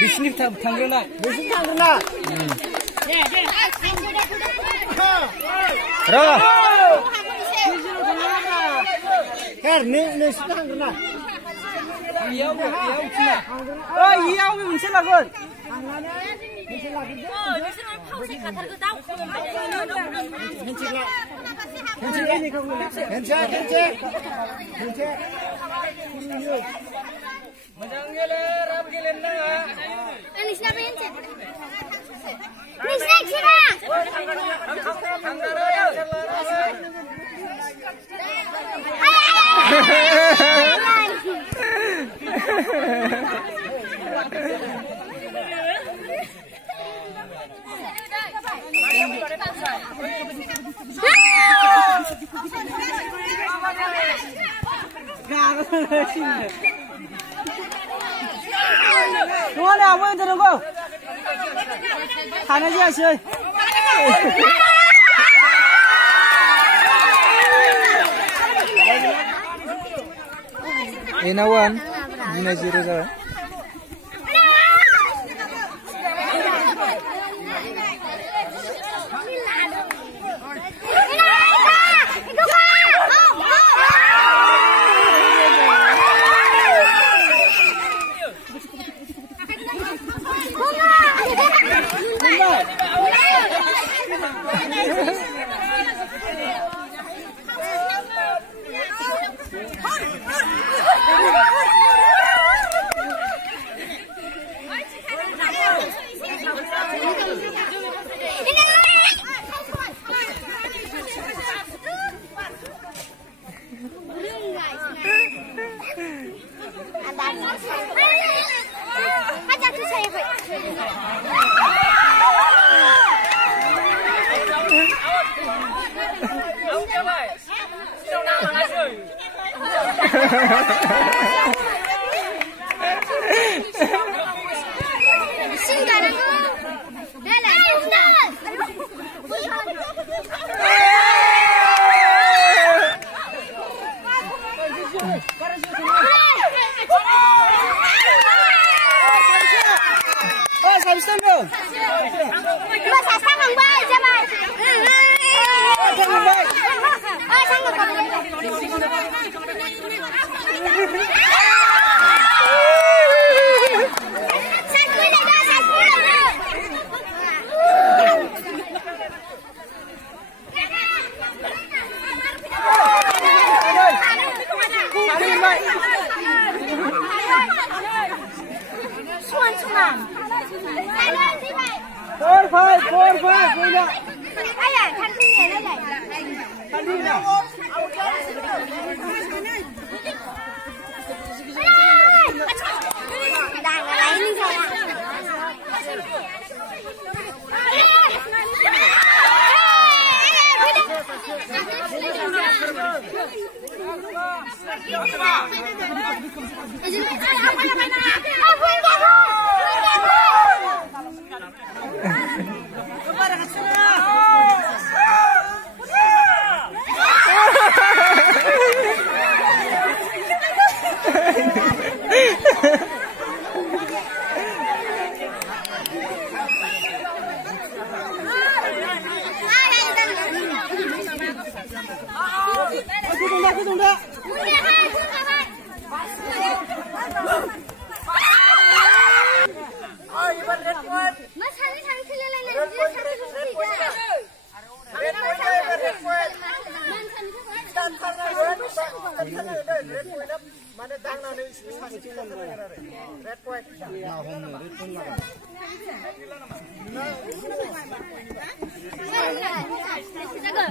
Bisnis tanggana. Ra. Kan ne tanggana. Iya cina. Oh iya moनसे लागोन. मोनसे लागोन. नोंसोर फावसे खाथारखौ दाउ मोजां गेले राब गेलेनो नाङा नोंसिना बे मोनसे नोंसिना खिरा Mana apa yang terunggu? Hanya dia sih. Inawan, ini zero saja.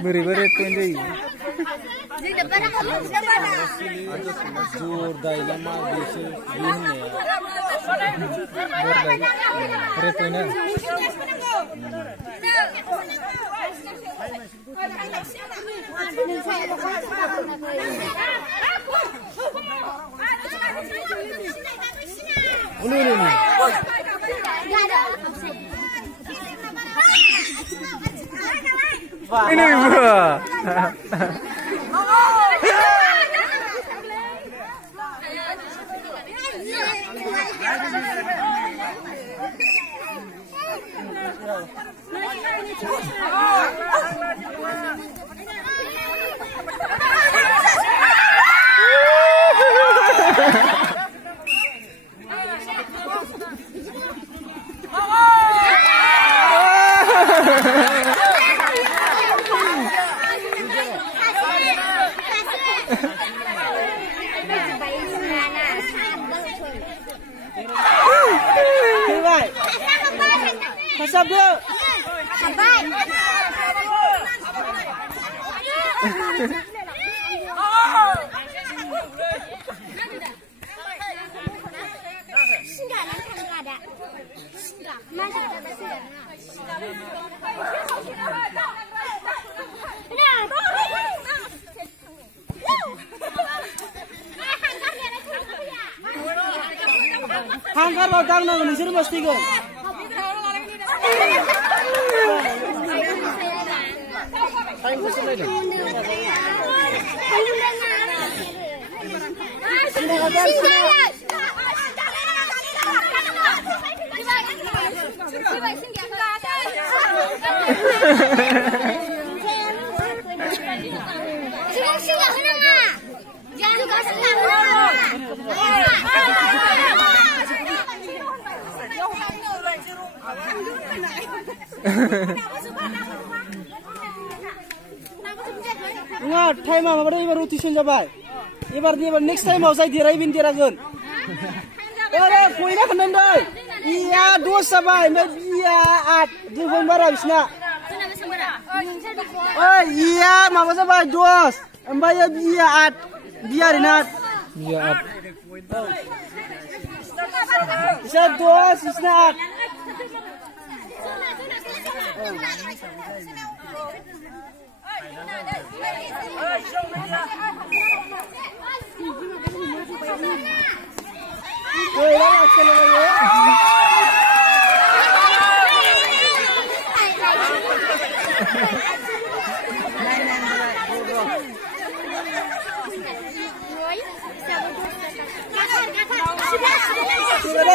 Beri-beri pendek. Jor dah lama biasa ini. Beri pendek. Ini bro. Pasap dia. Sampai. Enggak ada. Masih ada sih. Hanggar rodang nang nisir mesti go. Nggak, time apa berarti baru tujuan jabai. Ibarat next time mau saya diraibin tiragun. Ada koinnya kan doi. Iya dua sabai, iya at dua barang bisna. Oh iya, mama sabai dua. Mbak ya iya at, biarin at. Iya at. Bisa dua, bisna at.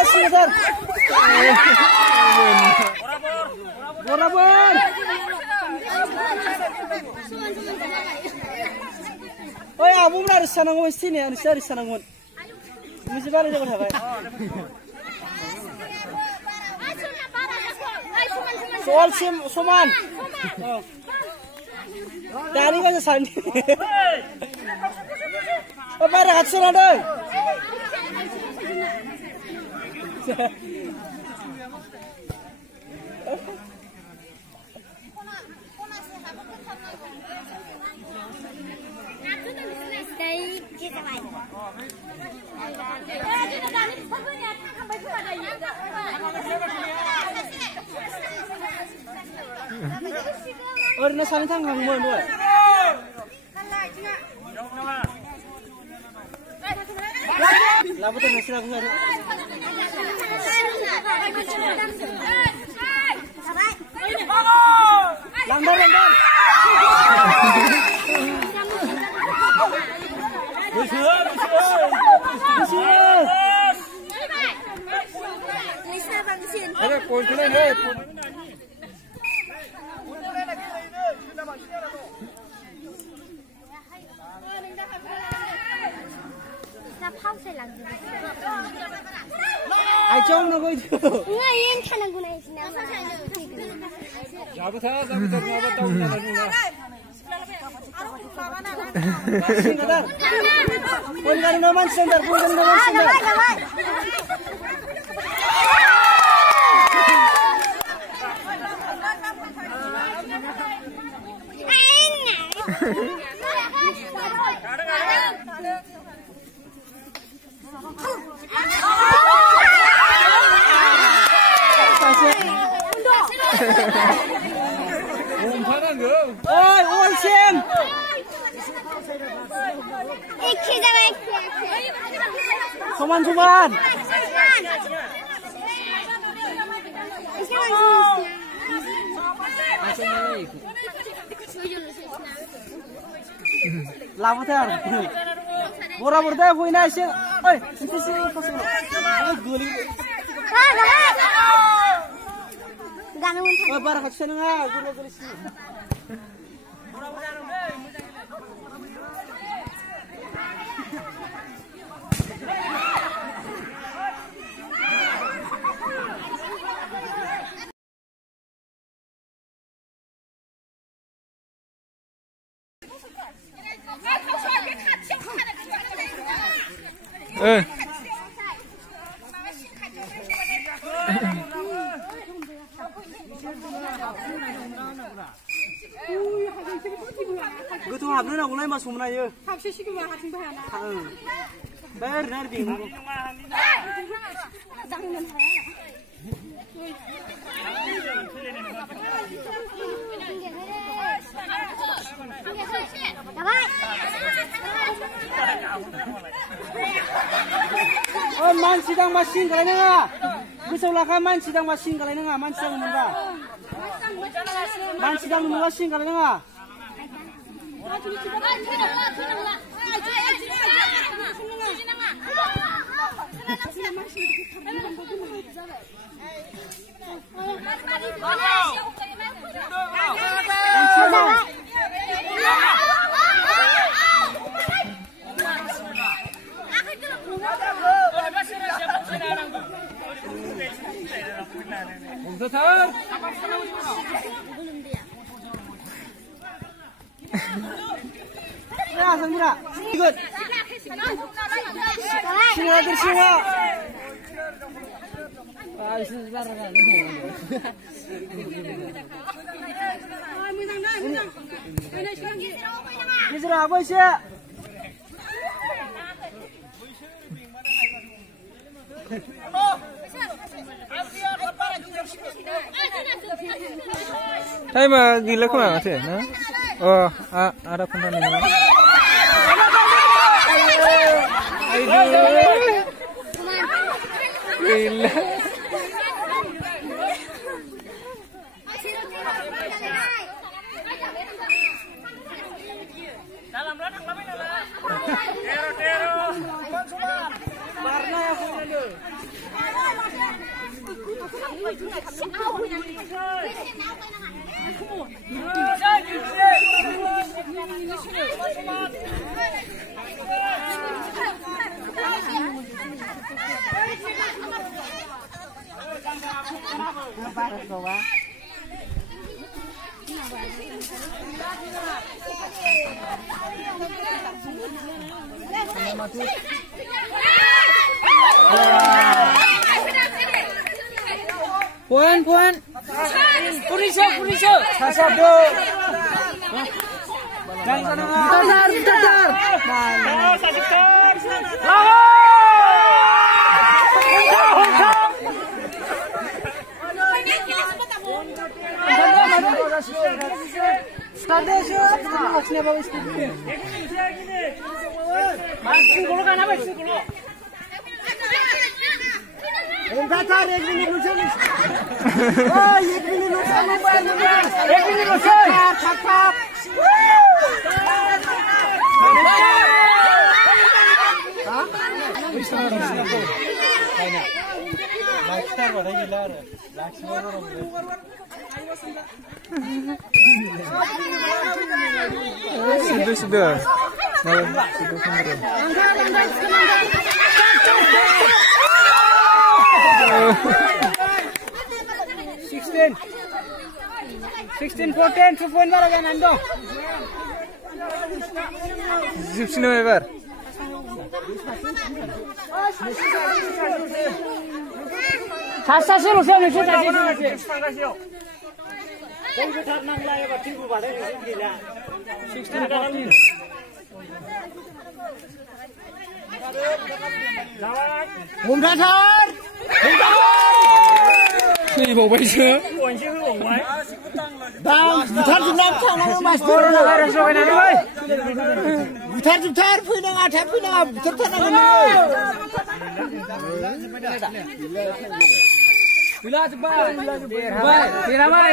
Sudah. Borabor. Oh ya, abu benar sanangon sini, anu sari sanangon. Mesti balik jago sabai. Soal soman. Dari mana sandi? Oh pada katsu nado. Orang nasi ni tanggung mana dua? Labu tu nasi lagu ada. Langgar. Ada kontrol ni. Ai trong nó coi. Ngay em khả năng này xin nào. Jabu ngapa tahu na nuna. Sindar. Pun kan naman sindar. Oi, Olsen. Soman. Labutar. Bora deh, punya sih. Oi, itu sih pas. Guli. Oh, barang kecil nggak? Guli sih. Gotoh habनो नांगौलाय मा समना इयो हाबसे सिगोमा हारसिं बाहाना bayar nanti oh man sidang masin kalian enggak bisa ulaka man sidang masin kalian enggak man sidang enggak man sidang masin kalian enggak Ya, Sandra. Ikut. Semua bersemua. Ah, ini sebentar kan. Ini sudah apa sih? Saya mah gila kok nggak sih, nah? Oh, ada konten ini. Gila. Puan. Purisha. Sasado. Bentar. Sudah. 16 14 2 point bara kan ando. Zipsino ever. Sasa loh saya tadi. Tunggu tak nang lagi berarti gua pada gila. 16 14. Umdatar. Ini mau baca. Bang, bukan senang mas. Corona virus lo kan, boy. जोबथार फैनाङा थाब फैनाङा बुथारथारनांगोन देरहाबाय